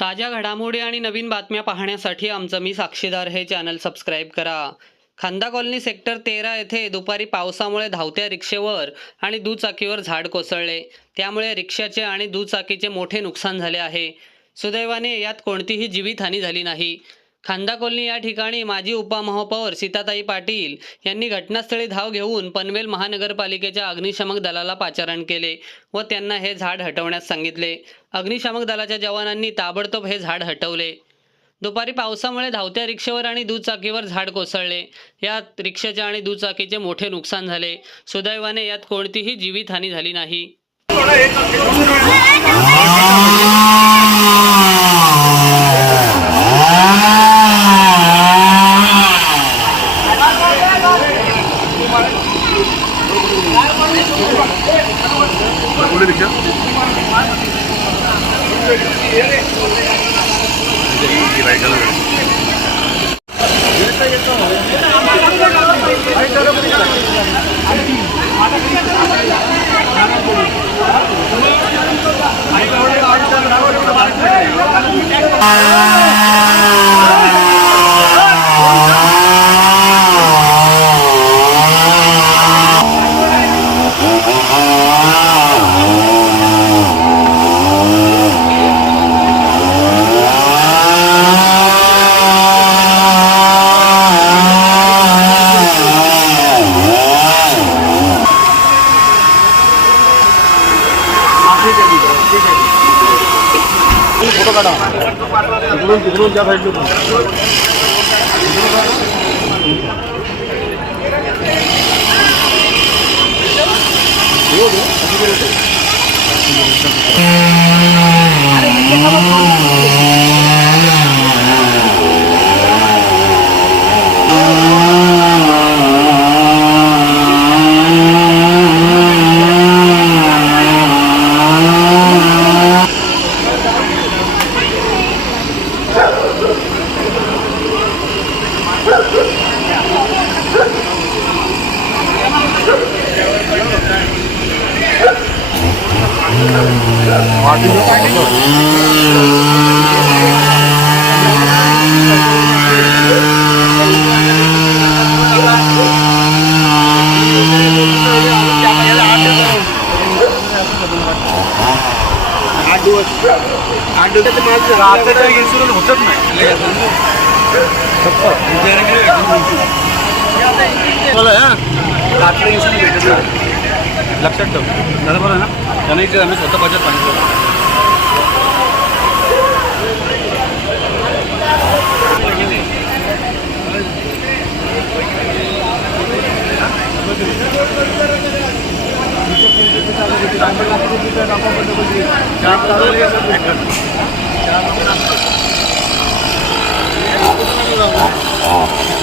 ताज्या घडामोडी आणि नवीन बातम्या पाहण्यासाठी आमचं मी साक्षीदार हे चॅनल सबस्क्राईब करा. खांदा कॉलनी सेक्टर तेरा येथे दुपारी पावसामुळे धावत्या रिक्षेवर आणि दुचाकीवर झाड कोसळले. त्यामुळे रिक्षाचे आणि दुचाकीचे मोठे नुकसान झाले आहे. सुदैवाने यात कोणतीही जीवितहानी झाली नाही. खांदा कॉलनी या ठिकाणी माजी उपमहापौर सीताताई पाटील यांनी घटनास्थळी धाव घेऊन पनवेल महानगरपालिकेच्या अग्निशमक दलाला पाचारण केले व त्यांना हे झाड हटवण्यास सांगितले. अग्निशामक दलाच्या जवानांनी ताबडतोब हे झाड हटवले. दुपारी पावसामुळे धावत्या रिक्षेवर आणि दुचाकीवर झाड कोसळले. यात रिक्षाचे आणि दुचाकीचे मोठे नुकसान झाले. सुदैवाने यात कोणतीही जीवितहानी झाली नाही. ഉള്ളിരിക്ക. ഈ फोटो काढा तिकडून तिकडून त्या साईडला आठ आठ दिवसात माझं रात्र इन्शुरन्स होतच नाही. रात्र इन्शुरन्स भेटत लक्षात ठेव. दादा बरं ना? জানিয়েছি আমি কত বাজার পানি Oh.